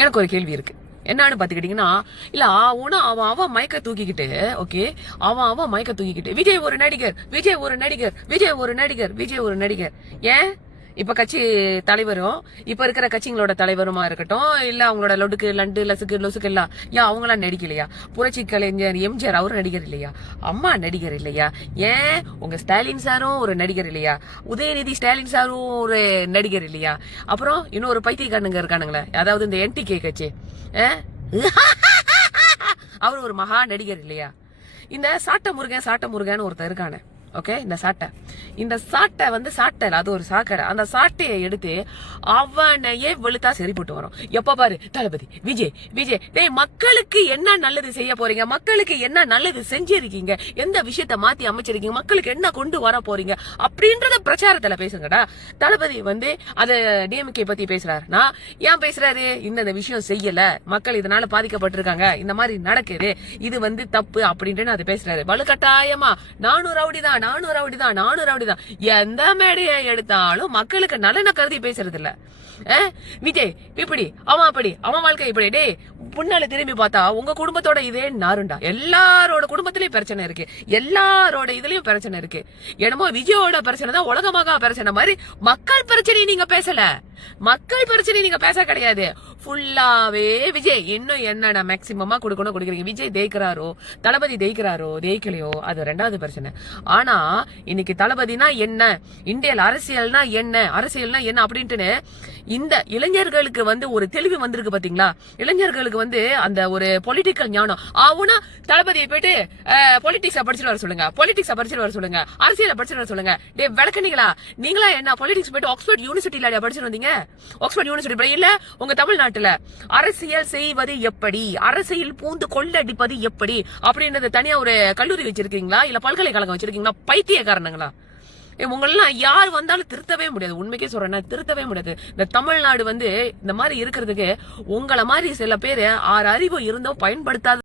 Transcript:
எனக்கு ஒரு கேள்வி இருக்கு. என்னன்னு பாத்துக்கிட்டீங்கன்னா, இல்ல அவன் மயக்க தூக்கிக்கிட்டு, ஓகே, அவன் மயக்க தூக்கிக்கிட்டு, விஜய் ஒரு நடிகர், விஜய் ஒரு நடிகர், விஜய் ஒரு நடிகர், விஜய் ஒரு நடிகர். ஏன் இப்ப கட்சி தலைவரும், இப்ப இருக்கிற கட்சிங்களோட தலைவருமா இருக்கட்டும், இல்ல அவங்களோட லொடுக்கு லண்டு லசுக்கு லொசுக்கு எல்லாம் ஏன் அவங்களாம் நடிக்கலையா? புரட்சி கலைஞர் எம்ஜிஆர் அவரு நடிகர் இல்லையா? அம்மா நடிகர் இல்லையா? ஏன் உங்க ஸ்டாலின் சாரும் ஒரு நடிகர் இல்லையா? உதயநிதி ஸ்டாலின் சாரும் ஒரு நடிகர் இல்லையா? அப்புறம் இன்னொரு பைத்தியக்காரனுங்க இருக்கானுங்களே, அதாவது இந்த என்டிகே கட்சி, அவர் ஒரு மகா நடிகர் இல்லையா? இந்த சாட்ட முருகன் ஒருத்தர் இருக்கானே, ஓகே, இந்த சாட்டை வந்து சாட்டை அது ஒரு சாக்கடை. அந்த சாட்டையை எடுத்து அவனையே வெளுத்தா சரி போட்டு வரும். எப்ப பாரு தளபதி விஜய் டேய், மக்களுக்கு என்ன நல்லது செய்ய போறீங்க? மக்களுக்கு என்ன நல்லது செஞ்சிருக்கீங்க? எந்த விஷயத்த மாத்தி அமைச்சிருக்கீங்க? மக்களுக்கு என்ன கொண்டு வர போறீங்க அப்படின்றத பிரச்சாரத்துல பேசுங்கடா. தளபதி வந்து அத டிஎம்கே பத்தி பேசுறாருன்னா ஏன் பேசுறாரு? இந்த விஷயம் செய்யல, மக்கள் இதனால பாதிக்கப்பட்டிருக்காங்க, இந்த மாதிரி நடக்குது, இது வந்து தப்பு அப்படின்ட்டு அது பேசுறாரு. வலுக்கட்டாயமா நானும் ரவுடிதான், எந்த மேடையை எடுத்தாலும் மக்களுக்கு நலனை கருதி பேசுறது இல்ல. விஜய் இப்படி, அவன் அப்படி, அவன் வாழ்க்கை இப்படி. டே, முன்னால திரும்பி பார்த்தா உங்க குடும்பத்தோட இதே நாருண்டா. எல்லாரோட குடும்பத்திலயும் பிரச்சனை இருக்கு, எல்லாரோட இதுலயும் பிரச்சனை இருக்கு. என்னமோ விஜயோட பிரச்சனை தான் உலகமாக பிரச்சனை மாதிரி மக்கள் பிரச்சனை நீங்க பேசல. மக்கள் பிரச்சனை நீங்க பேச கிடையாது. ஃபுல்லாவே விஜய் இன்னும் என்னென்ன மேக்சிமமா கொடுக்குறீங்க. விஜய் தேய்க்கிறாரோ, தளபதி தேய்க்கலையோ, அது ரெண்டாவது பிரச்சனை. ஆனா இன்னைக்கு தளபதினா என்ன, இந்தியல் அரசியல்னா என்ன அப்படின்ட்டு இந்த இளைஞர்களுக்கு வந்து ஒரு தெளிவு வந்திருக்கு பாத்தீங்களா? இளைஞர்களுக்கு வந்து அந்த ஒரு பொலிட்டிக்கல் ஞானம். ஆவுனா தளபதியை போயிட்டு பொலிட்டிக்ஸ படிச்சுட்டு வர சொல்லுங்க, அரசியலை படிச்சுட்டு வர சொல்லுங்க. டே விளக்குனீங்களா? நீங்களா என்ன பொலிட்டிக்ஸ் போயிட்டு ஆக்ஸ்போர்ட் யூனிவர்சிட்டியில படிச்சுட்டு வந்தீங்க? ஆக்ஸ்போர்ட் யூனிவர்சிட்டி இல்ல, உங்க தமிழ்நாட்டுல அரசியல் செய்வது எப்படி, அரசியல் பூந்து கொள்ளடிப்பது எப்படி அப்படின்றது தனியா ஒரு கல்லூரி வச்சிருக்கீங்களா? இல்ல பல்கலைக்கழகம் வச்சிருக்கீங்களா? பைத்தியக்காரனுங்களா? உங்களெல்லாம் யார் வந்தாலும் திருத்தவே முடியாது. உண்மைக்கே சொல்றேன், திருத்தவே முடியாது. இந்த தமிழ்நாடு வந்து இந்த மாதிரி இருக்கிறதுக்கு உங்களை மாதிரி சில பேரு 6 அறிவு இருந்தோ பயன்படுத்தாத